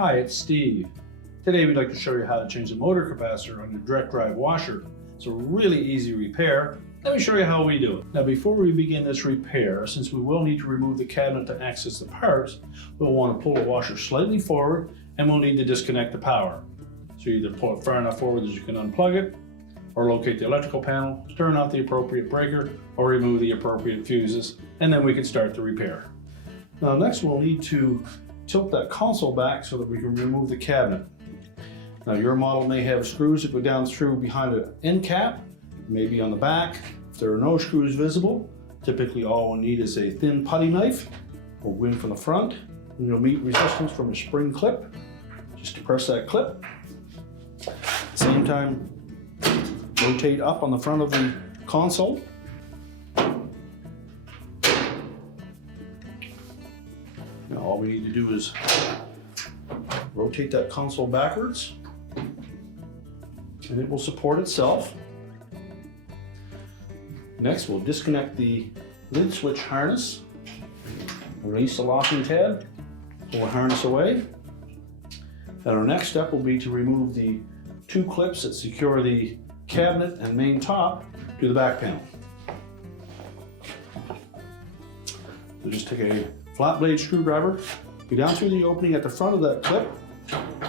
Hi, it's Steve. Today we'd like to show you how to change the motor capacitor on your direct drive washer. It's a really easy repair. Let me show you how we do it. Now before we begin this repair, since we will need to remove the cabinet to access the parts, we'll want to pull the washer slightly forward and we'll need to disconnect the power. So either pull it far enough forward that you can unplug it, or locate the electrical panel, turn off the appropriate breaker, or remove the appropriate fuses, and then we can start the repair. Now next we'll need to tilt that console back so that we can remove the cabinet. Now your model may have screws that go down through behind an end cap, maybe on the back. If there are no screws visible, typically all we'll need is a thin putty knife. We'll go in from the front, and you'll meet resistance from a spring clip. Just to press that clip. At the same time, rotate up on the front of the console. Now all we need to do is rotate that console backwards and it will support itself. Next we'll disconnect the lid switch harness, release the locking tab, pull the harness away. And our next step will be to remove the two clips that secure the cabinet and main top to the back panel. So just take a flat blade screwdriver, go down through the opening at the front of that clip.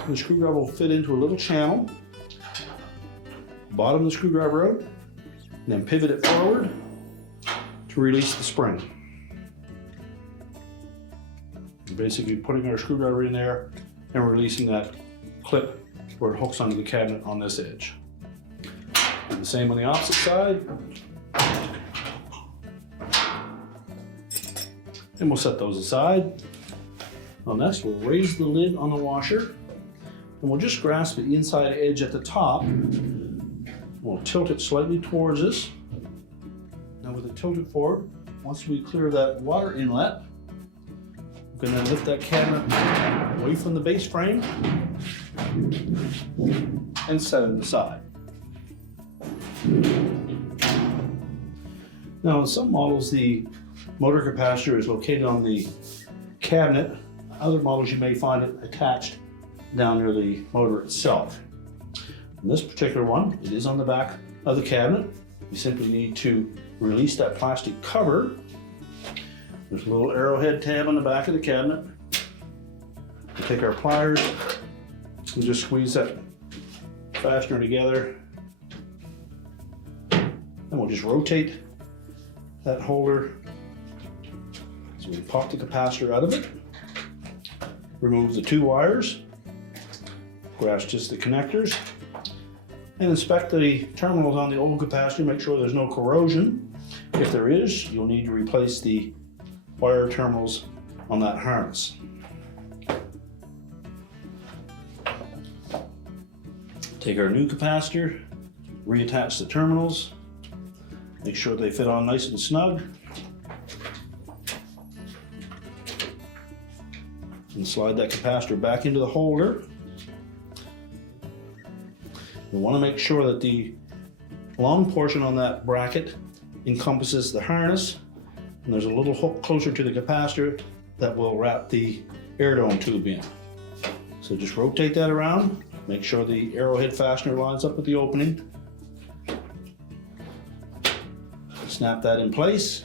The screwdriver will fit into a little channel. Bottom the screwdriver out, and then pivot it forward to release the spring. We're basically putting our screwdriver in there and releasing that clip where it hooks onto the cabinet on this edge. And the same on the opposite side. And we'll set those aside. Now next we'll raise the lid on the washer and we'll just grasp the inside edge at the top. We'll tilt it slightly towards us. Now with it tilted forward, once we clear that water inlet, we're going to lift that cabinet away from the base frame and set it aside. Now in some models the motor capacitor is located on the cabinet. Other models you may find it attached down near the motor itself. In this particular one, it is on the back of the cabinet. We simply need to release that plastic cover. There's a little arrowhead tab on the back of the cabinet. We'll take our pliers and just squeeze that fastener together. And we'll just rotate that holder. So we pop the capacitor out of it. Remove the two wires. Grasp just the connectors. And inspect the terminals on the old capacitor, make sure there's no corrosion. If there is, you'll need to replace the wire terminals on that harness. Take our new capacitor, reattach the terminals, make sure they fit on nice and snug, and slide that capacitor back into the holder. We want to make sure that the long portion on that bracket encompasses the harness, and there's a little hook closer to the capacitor that will wrap the air dome tube in. So just rotate that around, make sure the arrowhead fastener lines up with the opening. Snap that in place.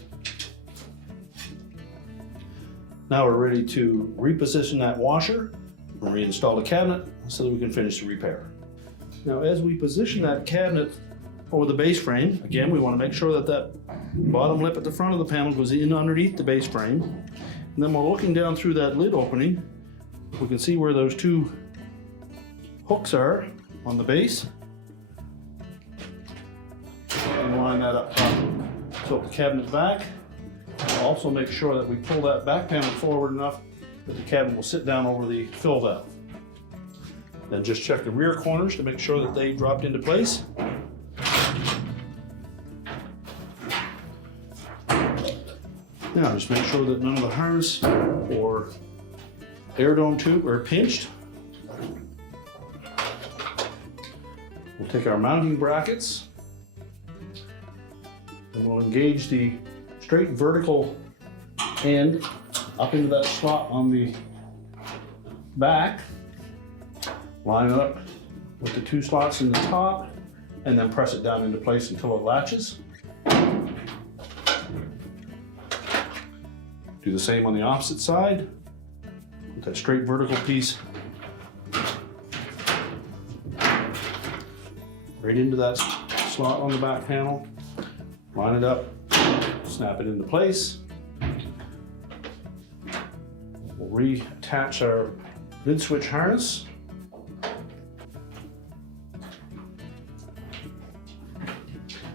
Now we're ready to reposition that washer and reinstall the cabinet so that we can finish the repair. Now as we position that cabinet over the base frame, again we want to make sure that that bottom lip at the front of the panel goes in underneath the base frame. And then while looking down through that lid opening, we can see where those two hooks are on the base. And line that up top. Tilt the cabinet back. Also make sure that we pull that back panel forward enough that the cabinet will sit down over the fill valve. Then just check the rear corners to make sure that they dropped into place. Now just make sure that none of the harness or air dome tube are pinched. We'll take our mounting brackets and we'll engage the straight vertical end up into that slot on the back. Line it up with the 2 slots in the top and then press it down into place until it latches. Do the same on the opposite side with that straight vertical piece right into that slot on the back panel. Line it up, snap it into place. We'll reattach our lid switch harness.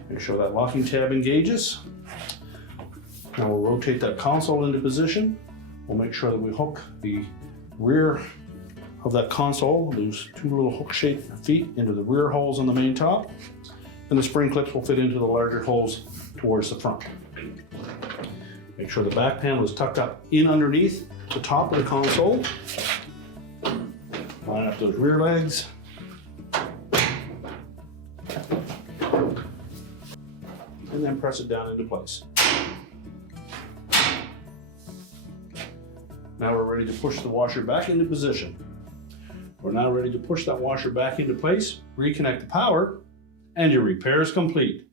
Make sure that locking tab engages. Now we'll rotate that console into position. We'll make sure that we hook the rear of that console, those 2 little hook-shaped feet, into the rear holes on the main top, and the spring clips will fit into the larger holes towards the front. Make sure the back panel is tucked up in underneath the top of the console. Line up those rear legs. And then press it down into place. Now we're ready to push the washer back into position. We're now ready to push that washer back into place, reconnect the power, and your repair is complete.